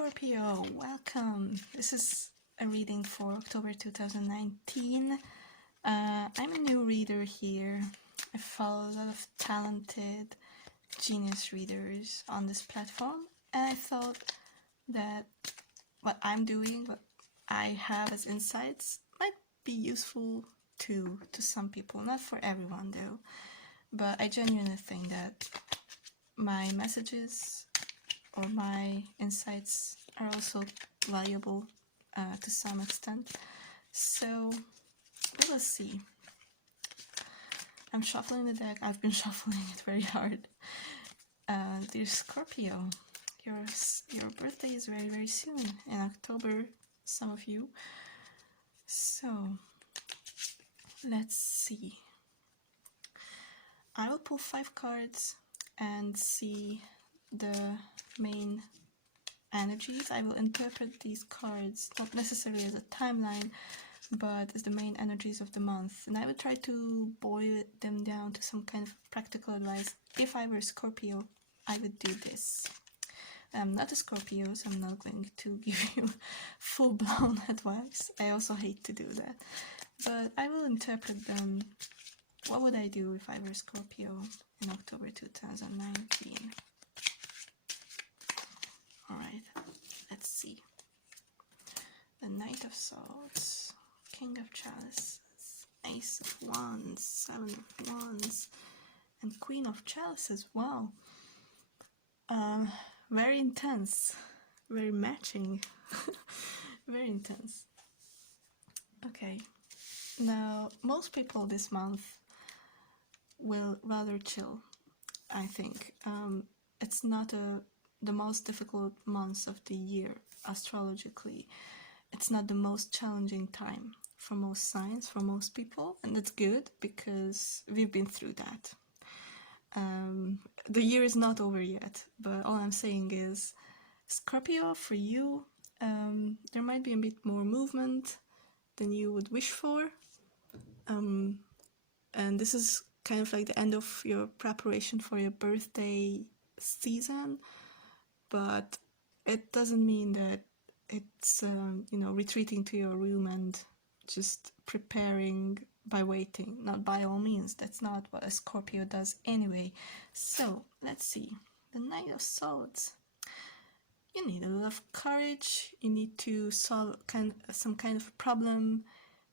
Scorpio, welcome. This is a reading for October 2019. I'm a new reader here. I follow a lot of talented, genius readers on this platform, and I thought that what I'm doing, what I have as insights, might be useful to some people. Not for everyone though, but I genuinely think that my messages or my insights are also valuable to some extent. So let's see. I'm shuffling the deck. I've been shuffling it very hard. Dear Scorpio, your birthday is very soon, in October, some of you. So let's see. I will pull 5 cards and see the main energies. I will interpret these cards not necessarily as a timeline, but as the main energies of the month, and I will try to boil them down to some kind of practical advice. If I were Scorpio, I would do this. I'm not a Scorpio, so I'm not going to give you full-blown advice. I also hate to do that, but I will interpret them. What would I do if I were Scorpio in October 2019? Alright, let's see. The Knight of Swords, King of Chalices, Ace of Wands, 7 of Wands, and Queen of Chalices. Wow. Very intense. Very matching. Very intense. Okay. Now, most people this month will rather chill, I think. It's not the most difficult months of the year, astrologically. It's not the most challenging time for most signs, for most people, and that's good because we've been through that. The year is not over yet, but all I'm saying is, Scorpio, for you, there might be a bit more movement than you would wish for, and this is kind of like the end of your preparation for your birthday season, but it doesn't mean that it's retreating to your room and just preparing by waiting. Not by all means. That's not what a Scorpio does anyway. So let's see. The Knight of Swords. You need a lot of courage. You need to solve some kind of problem,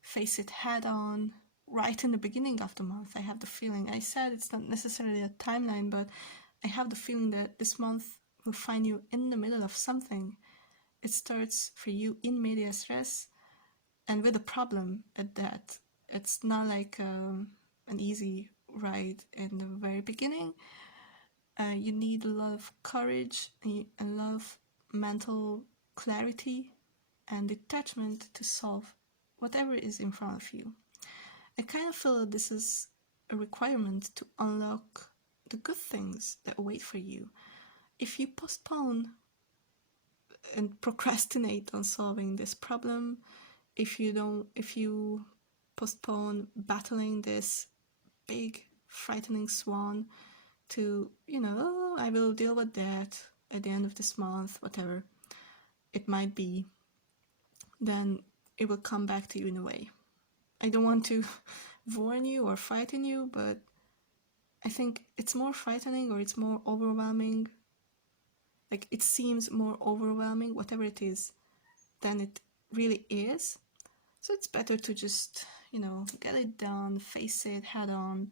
face it head on. Right in the beginning of the month, I have the feeling. I said it's not necessarily a timeline, but I have the feeling that this month will find you in the middle of something. It starts for you in medias res, and with a problem at that. It's not like an easy ride in the very beginning. You need a lot of courage, a lot of mental clarity and detachment to solve whatever is in front of you. I kind of feel that this is a requirement to unlock the good things that wait for you. If you postpone and procrastinate on solving this problem, if you postpone battling this big frightening swan to, I will deal with that at the end of this month, whatever it might be, then it will come back to you in a way. I don't want to warn you or frighten you, but I think it's more frightening, or it's more overwhelming. Like, it seems more overwhelming, whatever it is, than it really is. So it's better to just, get it done, face it head on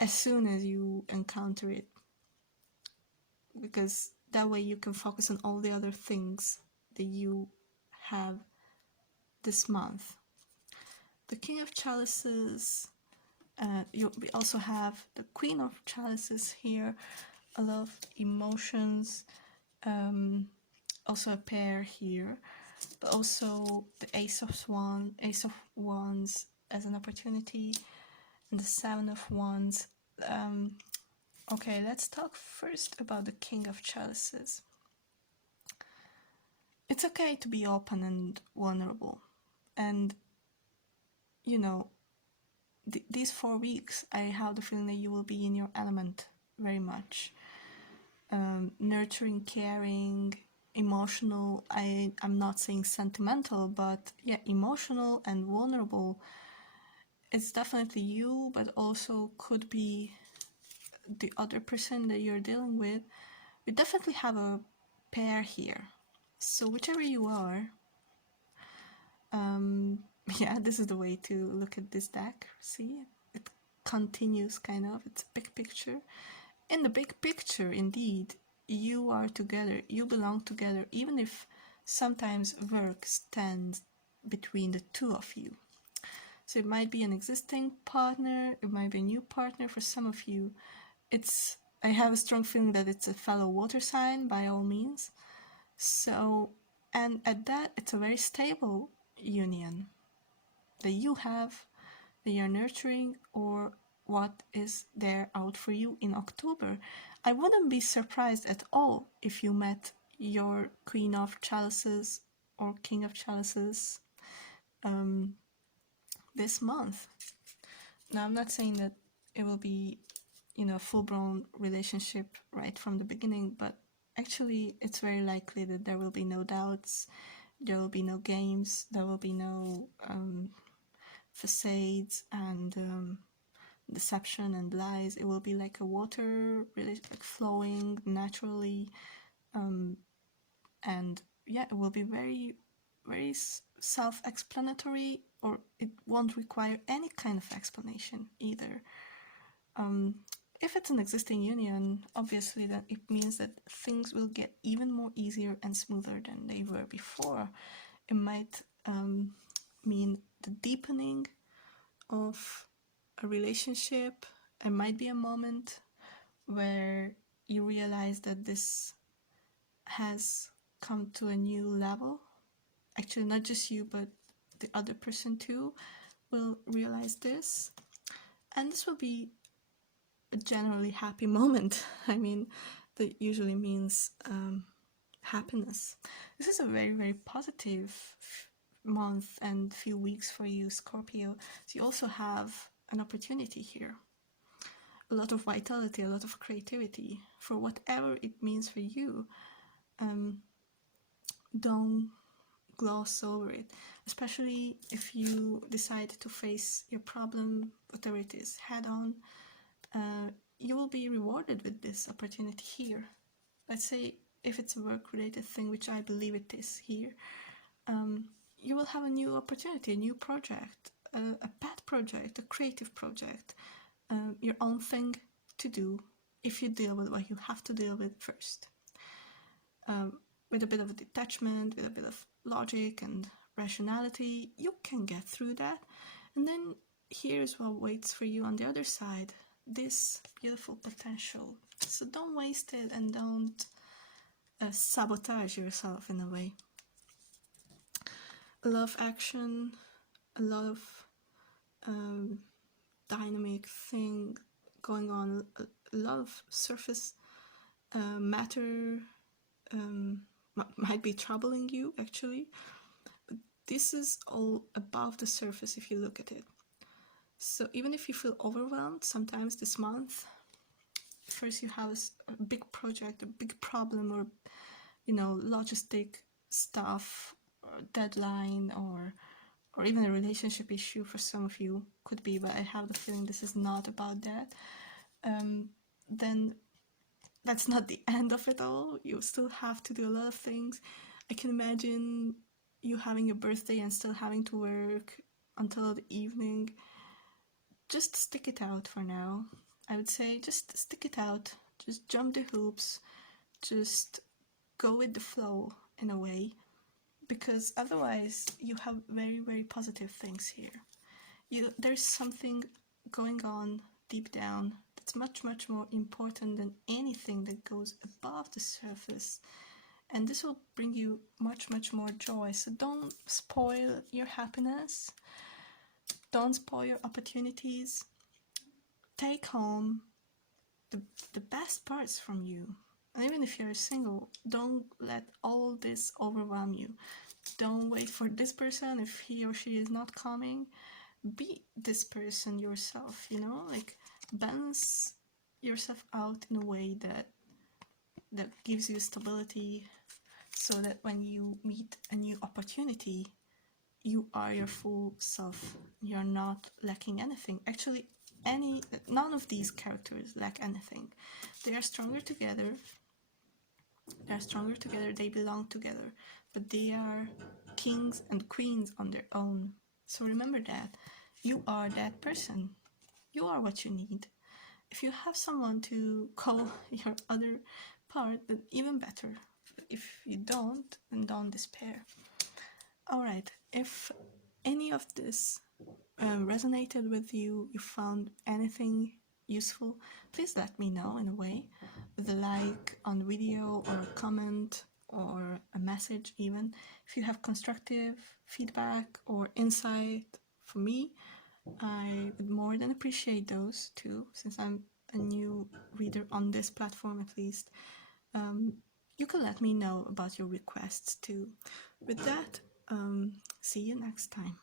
as soon as you encounter it. Because that way you can focus on all the other things that you have this month. The King of Chalices, we also have the Queen of Chalices here, a lot of emotions, also a pair here, but also the Ace of Wands as an opportunity, and the 7 of Wands. Okay, let's talk first about the King of Chalices. It's okay to be open and vulnerable, and these 4 weeks, I have the feeling that you will be in your element very much. Nurturing, caring, emotional. I'm not saying sentimental, but yeah, emotional and vulnerable. It's definitely you, but also could be the other person that you're dealing with. We definitely have a pair here. So whichever you are, yeah, this is the way to look at this deck. See, it continues kind of. It's a big picture. In the big picture, indeed, you are together. You belong together, even if sometimes work stands between the two of you. So it might be an existing partner, it might be a new partner for some of you. I have a strong feeling that it's a fellow water sign by all means. So, and at that, it's a very stable union that you have, that you're nurturing, or what is there out for you in October. I wouldn't be surprised at all if you met your Queen of Chalices or King of Chalices this month. Now, I'm not saying that it will be, a full-blown relationship right from the beginning, but actually, it's very likely that there will be no doubts, there will be no games, there will be no facades and deception and lies. It will be like a water, really like flowing naturally, and yeah, it will be very, very self-explanatory, or it won't require any kind of explanation either. If it's an existing union, obviously that it means that things will get even more easier and smoother than they were before. It might mean the deepening of a relationship. It might be a moment where you realize that this has come to a new level. Actually, not just you, but the other person too will realize this. And this will be a generally happy moment. I mean, that usually means happiness. This is a very, very positive month and few weeks for you, Scorpio. So you also have an opportunity here. A lot of vitality, a lot of creativity for whatever it means for you. Don't gloss over it, especially if you decide to face your problem, whatever it is, head on. You will be rewarded with this opportunity here. Let's say if it's a work-related thing, which I believe it is here, you will have a new opportunity, a new project, a pet project, a creative project, your own thing to do if you deal with what you have to deal with first. With a bit of a detachment, with a bit of logic and rationality, you can get through that. And then here's what waits for you on the other side, this beautiful potential. So don't waste it and don't sabotage yourself in a way. A lot of action, a lot of dynamic thing going on, a lot of surface matter might be troubling you actually, but this is all above the surface if you look at it. So even if you feel overwhelmed sometimes this month, first you have a big project, a big problem, or logistic stuff, or deadline, or even a relationship issue for some of you, could be, but I have the feeling this is not about that. Then that's not the end of it all. You still have to do a lot of things. I can imagine you having a birthday and still having to work until the evening. Just stick it out for now. I would say just stick it out. Just jump the hoops. Just go with the flow in a way. Because otherwise you have very, very positive things here. There's something going on deep down that's much, much more important than anything that goes above the surface. And this will bring you much, much more joy. So don't spoil your happiness. Don't spoil your opportunities. Take home the best parts from you. And even if you're single, don't let all this overwhelm you. Don't wait for this person if he or she is not coming. Be this person yourself, like balance yourself out in a way that gives you stability, so that when you meet a new opportunity, you are your full self. You're not lacking anything. Actually, none of these characters lack anything. They are stronger together. They are stronger together. They belong together, but they are kings and queens on their own. So remember that you are that person. You are what you need. If you have someone to call your other part, then even better. If you don't, then don't despair. Alright, if any of this resonated with you, you found anything useful, please let me know in a way, with a like on the video or a comment or a message even. If you have constructive feedback or insight for me, I would more than appreciate those too, since I'm a new reader on this platform at least. You can let me know about your requests too. With that, see you next time.